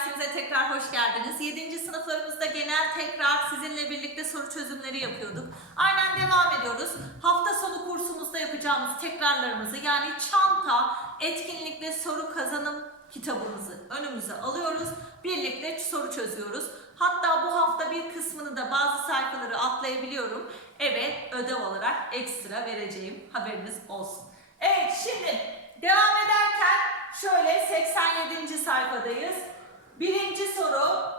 dersimize tekrar hoş geldiniz. 7. sınıflarımızda genel tekrar sizinle birlikte soru çözümleri yapıyorduk. Aynen devam ediyoruz. Hafta sonu kursumuzda yapacağımız tekrarlarımızı yani çanta, etkinlikle soru kazanım kitabımızı önümüze alıyoruz. Birlikte soru çözüyoruz. Hatta bu hafta bir kısmını da bazı sayfaları atlayabiliyorum. Evet ödev olarak ekstra vereceğim haberiniz olsun. Evet şimdi devam ederken şöyle 87. sayfadayız. Birinci soru.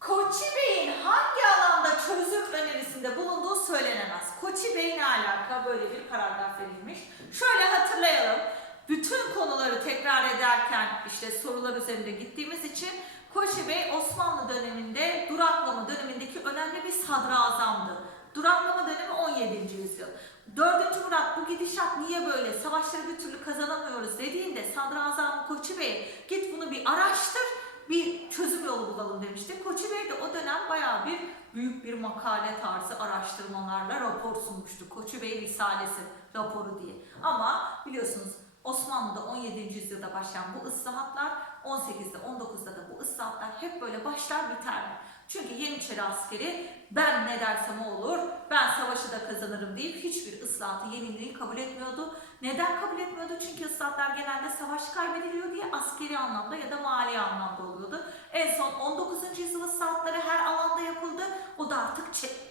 Koçi Bey'in hangi alanda çözüm önerisinde bulunduğu söylenemez. Koçi Bey ne alaka? Böyle bir paragraf verilmiş. Şöyle hatırlayalım. Bütün konuları tekrar ederken işte sorular üzerinde gittiğimiz için Koçi Bey Osmanlı döneminde duraklama dönemindeki önemli bir sadrazamdı. Duraklama dönemi 17. yüzyıl. 4. Murat bu gidişat niye böyle? Savaşları bir türlü kazanamıyoruz dediğinde Sadrazam Koçi Bey git bunu bir araştır bir çözüm yolu bulalım demişti. Koçi Bey de o dönem bayağı bir büyük bir makale tarzı araştırmalarla rapor sunmuştu. Koçi Bey Risalesi raporu diye. Ama biliyorsunuz Osmanlı'da 17. yüzyılda başlayan bu ıslahatlar 18'de 19'da da bu ıslahatlar hep böyle başlar biterler. Çünkü Yeniçeri askeri ben ne dersem olur, ben savaşı da kazanırım deyip hiçbir ıslahatı, yeniliği kabul etmiyordu. Neden kabul etmiyordu? Çünkü ıslahatlar genelde savaş kaybediliyor diye askeri anlamda ya da mali anlamda oluyordu. En son 19. yüzyıl ıslahatları her alanda yapıldı. O da artık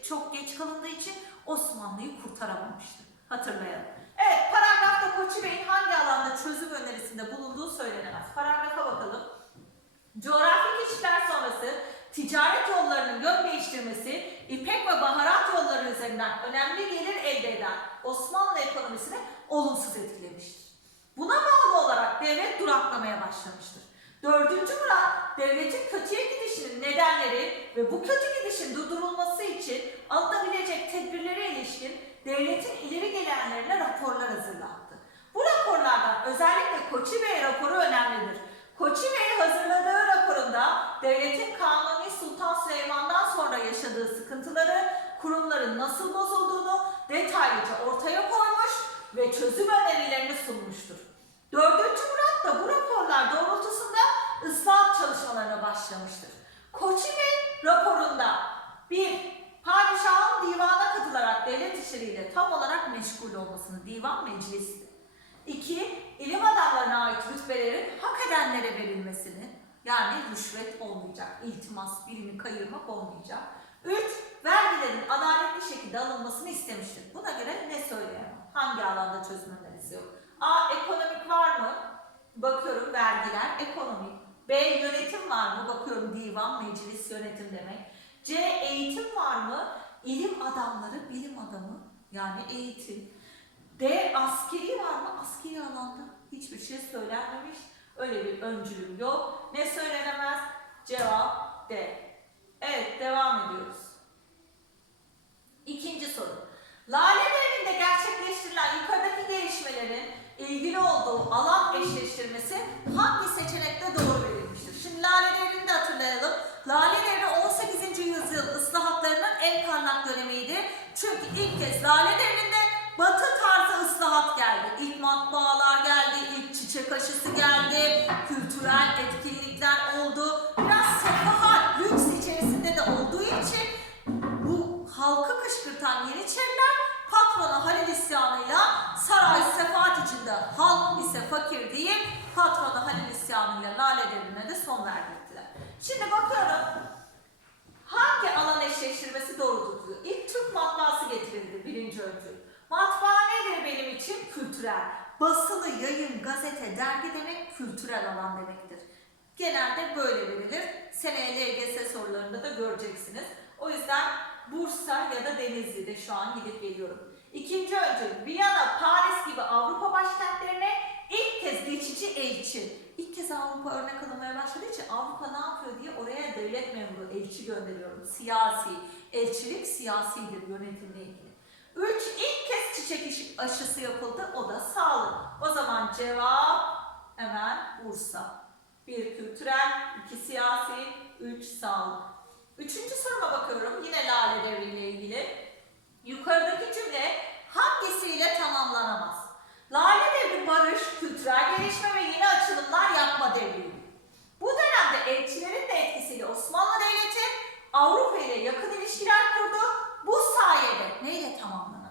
çok geç kalındığı için Osmanlı'yı kurtaramamıştı. Hatırlayalım. Evet, paragrafta Koçi Bey'in hangi alanda çözüm önerisinde bulunduğu söylenemez. Paragrafa bakalım. Coğrafi keşifler sonrası ticaret yollarının yön değiştirmesi, ipek ve baharat yolları üzerinden önemli gelir elde eden Osmanlı ekonomisini olumsuz etkilemiştir. Buna bağlı olarak devlet duraklamaya başlamıştır. Dördüncü Murat, devletin kötüye gidişinin nedenleri ve bu kötü gidişin durdurulması için alınabilecek tedbirlere ilişkin devletin ileri gelenlerine raporlar hazırlattı. Bu raporlardan özellikle Koçi Bey raporu önemlidir. Koçi Bey hazırladığı raporunda devletin Kanuni Sultan Süleyman'dan sonra yaşadığı sıkıntıları, kurumların nasıl bozulduğunu detaylıca ortaya koymuş ve çözüm önerilerini sunmuştur. Dördüncü Murat da bu raporlar doğrultusunda ıslahat çalışmalarına başlamıştır. Koçi Bey raporunda bir Padişahın divana katılarak devlet işleriyle tam olarak meşgul olmasını divan meclisi. İki, ilim adamlarına ait rütbelerin hak edenlere verilmesini, yani rüşvet olmayacak, iltimas, birini kayırmak olmayacak. Üç, vergilerin adaletli şekilde alınmasını istemiştir. Buna göre ne söyleyemem? Hangi alanda çözüm önerisi yok? A. Ekonomik var mı? Bakıyorum vergiler, ekonomik. B. Yönetim var mı? Bakıyorum divan, meclis, yönetim demek. C. Eğitim var mı? İlim adamları, bilim adamı. Yani eğitim. D. Askeri var mı? Askeri alanda hiçbir şey söylenmemiş. Öyle bir öncülüm yok. Ne söylenemez? Cevap D. Evet, devam ediyoruz. İkinci soru. Lale Devri'nde gerçekleştirilen yukarıdaki gelişmelerin ilgili olduğu alan eşleştirmesi hangi seçenekte doğru verilmiştir? Şimdi Lale Devri'ni de hatırlayalım. Lale Devri 18. yüzyıl ıslahatlarının en parlak dönemiydi. Çünkü ilk kez Lale Devri'nde batı tarzı ıslahat geldi. İlk matbaalar geldi, ilk çiçek aşısı geldi, kültürel etkinlikler oldu. Biraz sefahat, lüks içerisinde de olduğu için bu halkı kışkırtan Yeniçeriler patronu Halil isyanıyla saray sefahat içinde halk ise fakir deyip patronu Halil isyanıyla Lale Devri'ne de son verdirdiler. Şimdi bakıyorum hangi alan eşleştirmesi doğrudur diyor. İlk Türk matbaası getirildi birinci öncül. Matbaa nedir benim için? Kültürel. Basılı, yayın, gazete, dergi demek kültürel alan demektir. Genelde böyle verilir. Seneye LGS sorularında da göreceksiniz. O yüzden Bursa ya da Denizli'de şu an gidip geliyorum. İkinci öncül Viyana, Paris gibi Avrupa başkentlerine ilk kez geçici elçi. İlk kez Avrupa örnek alınmaya başladığı için Avrupa ne yapıyor diye oraya devlet memuru elçi gönderiyorum. Siyasi. Elçilik siyasidir yönetimle ilgili. Üç, ilk çekiş aşısı yapıldı. O da sağlık. O zaman cevap hemen Bursa. Bir kültürel, iki siyasi, üç sağlık. Üçüncü soruma bakıyorum. Yine Lale Devri ile ilgili. Yukarıdaki cümle hangisiyle tamamlanamaz? Lale Devri barış, kültürel gelişme ve yeni açılımlar yapma devri. Bu dönemde elçilerin de etkisiyle Osmanlı Devleti Avrupa ile yakın ilişkiler kurdu. Bu sayede neyle tamamlanır?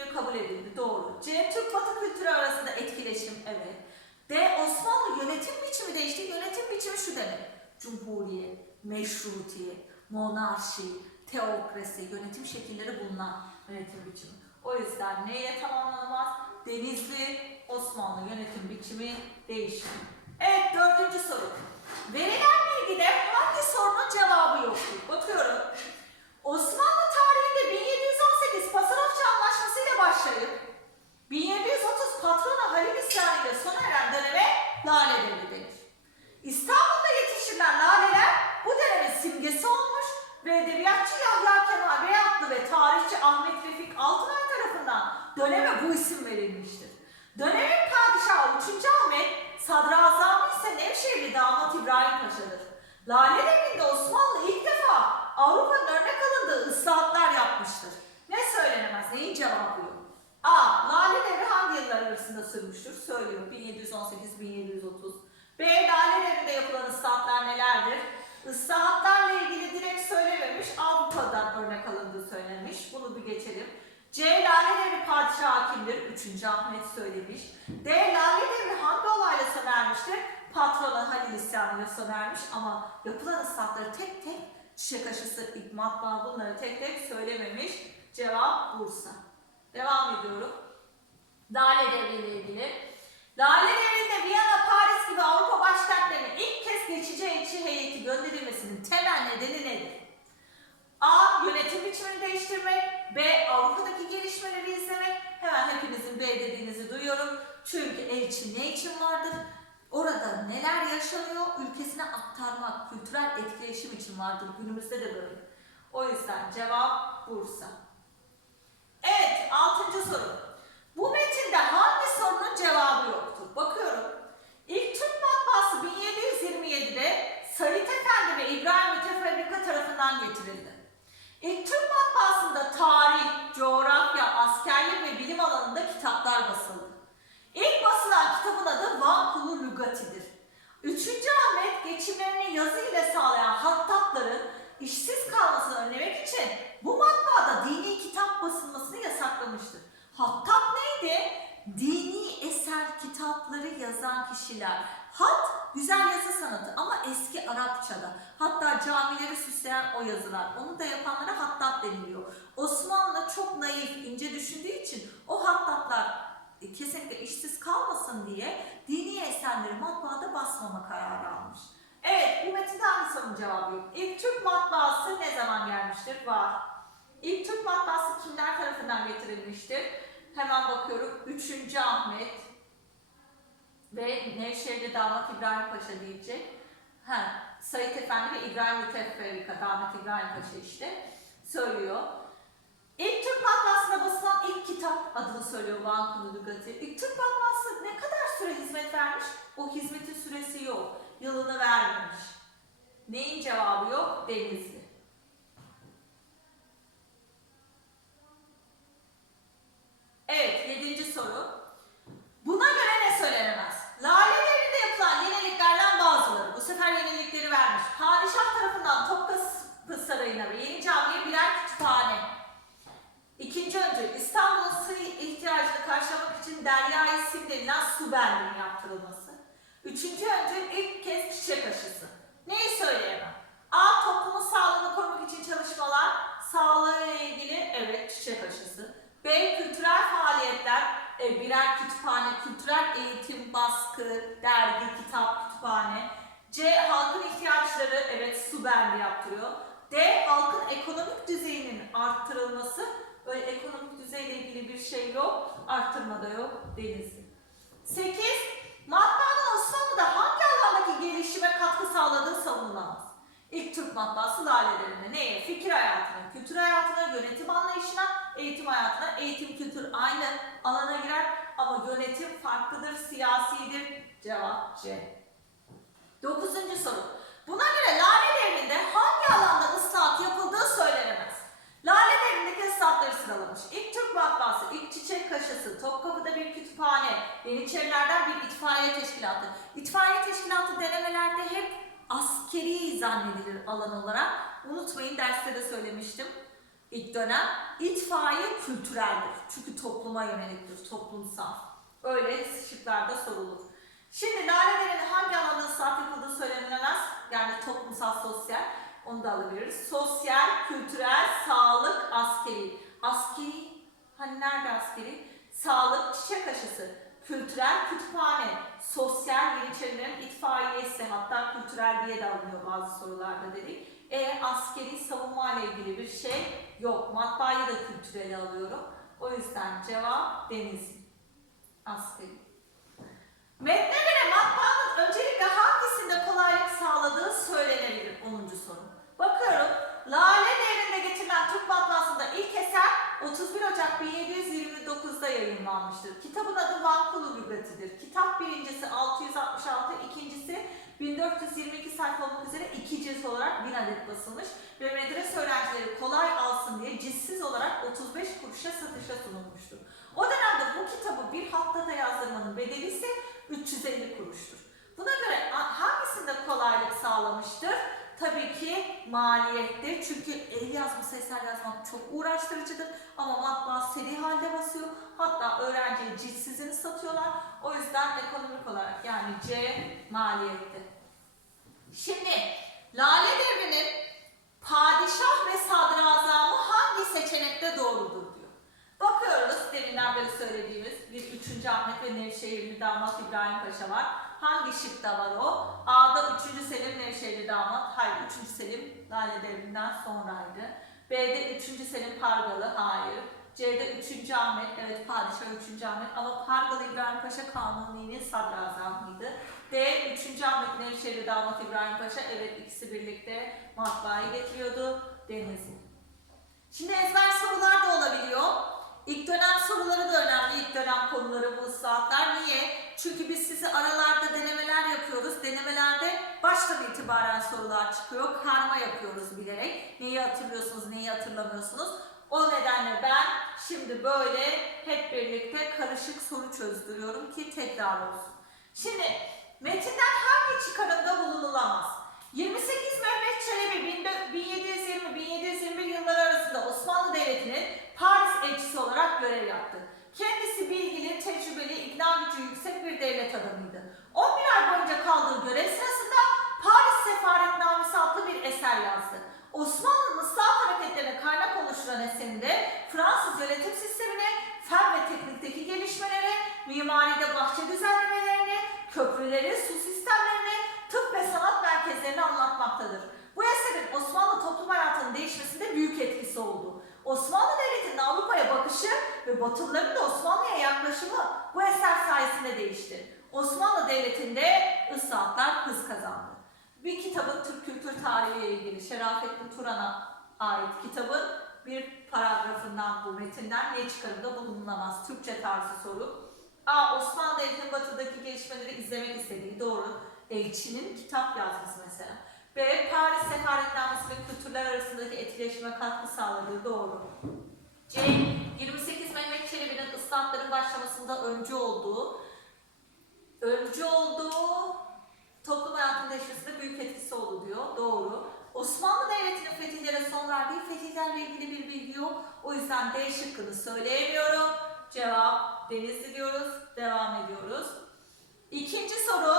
Elçileri kabul edildi. Doğru. C. Türk Batı kültürü arasında etkileşim. Evet. D. Osmanlı yönetim biçimi değişti. Yönetim biçimi şu demek. Cumhuriyet, meşrutiyet, monarşi, teokrasi, yönetim şekilleri bulunan yönetim biçimi. O yüzden neyle tamamlanamaz? Denizli Osmanlı yönetim biçimi değişimi. Evet dördüncü soru. Verilen bilgide hangi sorunun cevabı yoktur? Bakıyorum. Osmanlı tarihinde 1718 Pasarofça Anlaşması ile başlayıp 1730 patrona Halil İsyanı ile sona eren döneme Lale Devri denir. İstanbul'da yetiştirilen laleler bu dönemin simgesi olmuş ve edebiyatçı Yahya Kemal Beyatlı ve tarihçi Ahmet Refik Altınay tarafından döneme bu isim verilmiştir. Dönemin padişahı 3. Ahmet, sadrazamı ise Nevşehirli damat İbrahim Paşa'dır. Lale Devri'nde Osmanlı ilk defa Avrupa'nın örnek alındığı ıslahatlar yapmıştır. Ne söylenemez, neyin cevabı yok? A. Lale Devri hangi yıllar arasında sürmüştür? Söylüyor. 1718-1730. B. Lale Devri'nde yapılan ıslahatlar nelerdir? Islahatlarla ilgili direkt söylememiş, Avrupa'dan örnek alındığı söylemiş. Bunu bir geçelim. C. Lale Devri padişahı kimdir? 3. Ahmet söylemiş. D. Lale Devri hangi olayla sona ermiştir? Patronu Halil isyanıyla sona ermiş ama yapılan ıslahatları tek tek çiçek aşısı, ikmat bunları tek tek söylememiş. Cevap Bursa. Devam ediyorum. Lale Devri ile ilgili. Lale Devri'nde Viyana, Paris gibi Avrupa başkentlerine ilk kez geçici elçi heyeti gönderilmesinin temel nedeni nedir? A. Yönetim biçimini değiştirmek. B. Avrupa'daki gelişmeleri izlemek. Hemen hepinizin B dediğinizi duyuyorum. Çünkü elçi ne için vardır? Orada neler yaşanıyor ülkesine aktarmak, kültürel etkileşim için vardır. Günümüzde de böyle. O yüzden cevap Bursa. Evet, altıncı soru. Bu metinde hangi sorunun cevabı yoktur? Bakıyorum. İlk Türk matbaası 1727'de Sait Efendi ve İbrahim Müteferrika tarafından getirildi. İlk Türk matbaasında tarih, coğrafya, askerlik ve bilim alanında kitaplar basıldı. İlk basılan kitabın adı Van Kulu Lügati'dir. Üçüncü Ahmet geçimlerini yazı ile sağlayan hattatların işsiz kalmasını önlemek için bu matbaada dini kitap basılmasını yasaklamıştır. Hattat neydi? Dini eser kitapları yazan kişiler. Hat güzel yazı sanatı ama eski Arapçada. Hatta camileri süsleyen o yazılar. Onu da yapanlara hattat deniliyor. Osmanlı çok naif, ince düşündüğü için o hattatlar e, kesinlikle işsiz kalmasın diye dini eserleri matbaada basmama kararı almış. Evet, bu metinde hangi sorunun cevabı yok? İlk Türk matbaası ne zaman gelmiştir? Var. İlk Türk matbaası kimler tarafından getirilmiştir? Hemen bakıyorum. 3. Ahmet ve Nevşehir'de damat İbrahim Paşa diyecek. Ha, Sait Efendi ve İbrahim Müteferrika, damat İbrahim Paşa işte söylüyor. İlk Türk matbaasında basılan ilk kitap adını söylüyor Van Kulu Lügati. İlk Türk matbaası ne kadar süre hizmet vermiş? O hizmetin süresi yok. Yılını vermemiş. Neyin cevabı yok? Denizli. Evet, yedinci soru. Buna göre ne söylenemez? Lale Devri'nde yapılan yeniliklerden bazıları, bu sefer yenilikleri vermiş. Padişah tarafından Topkapı Sarayı'na ve Yeni Cami'ye birer kütüphane. İkinci öncü, İstanbul'un su ihtiyacını karşılamak Derya isim denilen su berliğinin yaptırılması. Üçüncü öncü, ilk kez çiçek aşısı. Neyi söyleyemem? A. Toplumun sağlığını korumak için çalışmalar, sağlığı ile ilgili evet çiçek aşısı. B. Kültürel faaliyetler, e, birer kütüphane, kültürel eğitim, baskı, dergi, kitap, kütüphane. C. Halkın ihtiyaçları, evet su berliği yaptırıyor. D. Halkın ekonomik düzeyinin arttırılması, böyle ekonomik ilgili bir şey yok, arttırma da yok, denizli. 8. Matbaanın Osmanlı'da hangi alandaki gelişime katkı sağladığı savunulamaz. İlk Türk matbaası lalelerinde neye? Fikir hayatına, kültür hayatına, yönetim anlayışına, eğitim hayatına. Eğitim, kültür aynı alana girer ama yönetim farklıdır, siyasidir. Cevap C. Dokuzuncu soru. Buna göre Lale Devri'nde hangi alanda ıslahat yapıldığı söylenemez. Lale Devri'ndeki ıslahatları sıralamış. İlk Türk matbaası, ilk çiçek kaşısı, Topkapı'da bir kütüphane, Yeniçerilerden bir itfaiye teşkilatı. İtfaiye teşkilatı denemelerde hep askeri zannedilir alan olarak. Unutmayın derste de söylemiştim. İlk dönem itfaiye kültüreldir. Çünkü topluma yöneliktir, toplumsal. Öyle şıklarda sorulur. Şimdi lalelerin hangi alanda ıslah yapıldığı söylenemez. Yani toplumsal, sosyal. Onu da alabiliriz. Sosyal, kültürel, sağlık, askeri. Askeri, hani nerede askeri? Sağlık, çiçek aşısı. Kültürel, kütüphane. Sosyal, Yeniçerilerin itfaiyesi. Hatta kültürel diye de alınıyor bazı sorularda dedik. E askeri savunma ile ilgili bir şey yok. Matbaayı da kültüreli alıyorum. O yüzden cevap Denizli. Askeri. Metne göre matbaanın öncelikle hangisinde kolaylık sağladığı söylenebilir 10. soru. Bakıyorum. Lale devrinde getirilen Türk matbaasında ilk eser 31 Ocak 1729'da yayınlanmıştır. Kitabın adı Van Kulu Lügatı'dır. Kitap birincisi 666, ikincisi 1422 sayfa olmak üzere iki cilt olarak 1000 adet basılmış ve medrese öğrencileri kolay alsın diye ciltsiz olarak 35 kuruşa satışa sunulmuştur. O dönemde bu kitabı bir haftada yazdırmanın bedeli ise 350 kuruştur. Buna göre hangisinde kolaylık sağlamıştır? Tabii ki maliyettir. Çünkü el yazması eser yazmak çok uğraştırıcıdır. Ama matbaa seri halde basıyor. Hatta öğrenciye ciltsizini satıyorlar. O yüzden ekonomik olarak yani C maliyettir. Şimdi Lale Devri'nin padişah ve sadrazamı hangi seçenekte doğrudur diyor. Bakıyoruz deminden beri söylediğimiz bir 3. Ahmet ve Nevşehirli damat İbrahim Paşa var. Hangi şıkta var o? A'da 3. Selim Nevşehirli damat. Hayır 3. Selim Lale Devri'nden sonraydı. B'de 3. Selim Pargalı. Hayır. C'de 3. Ahmet. Evet padişah 3. Ahmet. Ama Pargalı İbrahim Paşa Kanuni'nin sadrazamıydı. D. 3. Ahmet Nevşehirli damat İbrahim Paşa. Evet ikisi birlikte matbaayı getiriyordu. Denizli. Şimdi ezber sorular da olabiliyor. İlk dönem soruları da önemli. İlk dönem konuları bu saatler. Niye? Çünkü biz sizi aralarda denemeler yapıyoruz. Denemelerde baştan itibaren sorular çıkıyor. Karma yapıyoruz bilerek. Neyi hatırlıyorsunuz, neyi hatırlamıyorsunuz. O nedenle ben şimdi böyle hep birlikte karışık soru çözdürüyorum ki tekrar olsun. Şimdi metinden hangi çıkarımda bulunulamaz? 28 Mehmet Çelebi 1720-1721 yılları arasında Osmanlı Devleti'nin Paris elçisi olarak görev yaptı. Kendisi bilgili, tecrübeli, ikna gücü yüksek bir devlet adamıydı. 11 ay boyunca kaldığı görev sırasında Paris Sefaretnamesi adlı bir eser yazdı. Osmanlı'nın ıslahat hareketlerine kaynak oluşturan eserinde Fransız yönetim sistemine, fen ve teknikteki gelişmelere, mimaride bahçe düzenlemelerini, köprüleri, su sistemlerini, tıp ve sanat merkezlerini anlatmaktadır. Bu eserin Osmanlı toplum hayatının değişmesinde büyük etkisi oldu. Osmanlı ve Batılıların da Osmanlı'ya yaklaşımı bu eser sayesinde değişti. Osmanlı Devleti'nde ıslahatlar hız kazandı. Bir kitabın Türk kültür tarihi ile ilgili Şerafettin Turan'a ait kitabın bir paragrafından bu metinden ne çıkarımda bulunamaz. Türkçe tarzı soru. A. Osmanlı Devleti'nin batıdaki gelişmeleri izlemek istediği doğru. Elçinin kitap yazması mesela. B. Paris Sefaretnamesi ve kültürler arasındaki etkileşime katkı sağladığı doğru. C. 28 Mehmet Çelebi'nin ıslahatların başlamasında öncü olduğu, öncü olduğu toplum hayatının değişmesinde büyük etkisi oldu diyor. Doğru. Osmanlı Devleti'nin fetihlere son verdiği fetihlerle ilgili bir bilgi yok. O yüzden D şıkkını söyleyemiyorum. Cevap Denizli diyoruz. Devam ediyoruz. İkinci soru.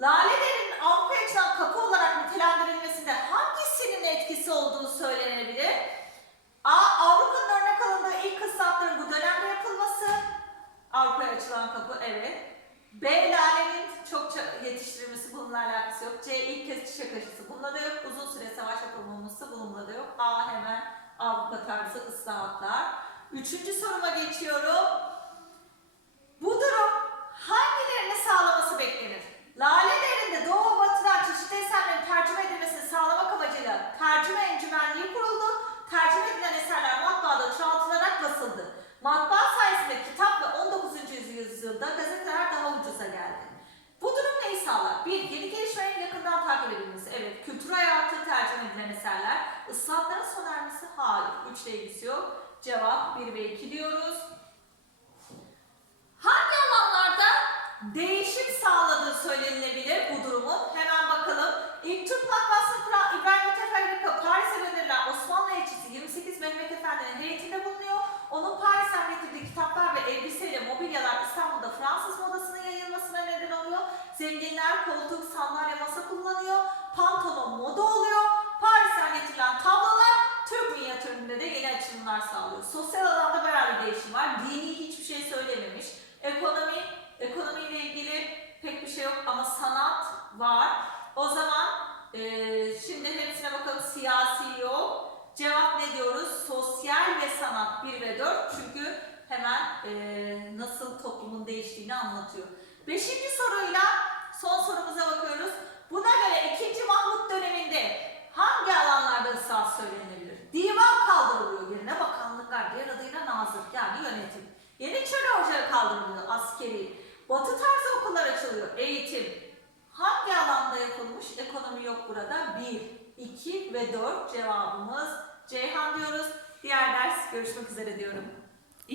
Lale Devri'nin Avrupa'ya açılan kapı olarak nitelendirilmesinde hangisinin etkisi olduğu söylenebilir? A. Avrupa'nın açılan kapı evet. B. Lale'nin çokça yetiştirilmesi bununla alakası yok. C. ilk kez çiçek aşısı bununla da yok. Uzun süre savaş yapılmaması bununla da yok. A. Hemen Avrupa tarzı ıslahatlar. Üçüncü soruma geçiyorum. Bu durum hangilerini sağlaması beklenir? Lale devrinde Doğu Batı'dan çeşitli eserlerin tercüme edilmesini sağlamak amacıyla tercüme encümenliği kuruldu. Tercüme edilen eserler matbaada çoğaltılarak basıldı. Matbaa sayesinde kitap ve 19. yüzyılda gazeteler daha ucuza geldi. Bu durum neyi sağlar? Bir, yeni gelişmelerin yakından takip edilmesi. Evet, kültür hayatı tercüme edilen eserler. Islahatların sona ermesi? Hayır. Üçle ilgisi yok. Cevap 1 ve 2 diyoruz. Hangi alanlarda değişim sağladığı söylenilebilir bu durumun? Hemen bakalım. İlk Türk matbaasını kuran İbrahim Müteferrika Paris'e gönderilen Osmanlı elçisi 28 Mehmet Efendi'nin heyetinde bulunuyor. Onun Paris'ten getirdiği kitaplar ve elbiseyle mobilyalar İstanbul'da Fransız modasının yayılmasına neden oluyor. Zenginler koltuk, sandalye, masa kullanıyor. Pantolon moda oluyor. Paris'ten getirilen tablolar Türk minyatüründe de yeni açılımlar sağlıyor. Sosyal alanda bayağı bir değişim var. Dini hiçbir şey söylememiş. Ekonomi, ekonomiyle ilgili pek bir şey yok ama sanat var. O zaman eee, şimdi hepsine bakalım. Siyasi yok. Cevap ne diyoruz? Sosyal ve sanat 1 ve 4. Çünkü hemen eee, nasıl toplumun değiştiğini anlatıyor. Beşinci soruyla son sorumuza bakıyoruz. Buna göre 2. Mahmut döneminde hangi alanlarda ıslahat söylenebilir? Divan kaldırılıyor yerine bakanlıklar, diğer adıyla nazır yani yönetim. Yeniçeri Ocağı kaldırılıyor, askeri. Batı tarzı okullar açılıyor, eğitim. Hangi alanda yapılmış? Ekonomi yok burada. 1, 2 ve 4 cevabımız Ceyhan diyoruz. Diğer ders görüşmek üzere diyorum.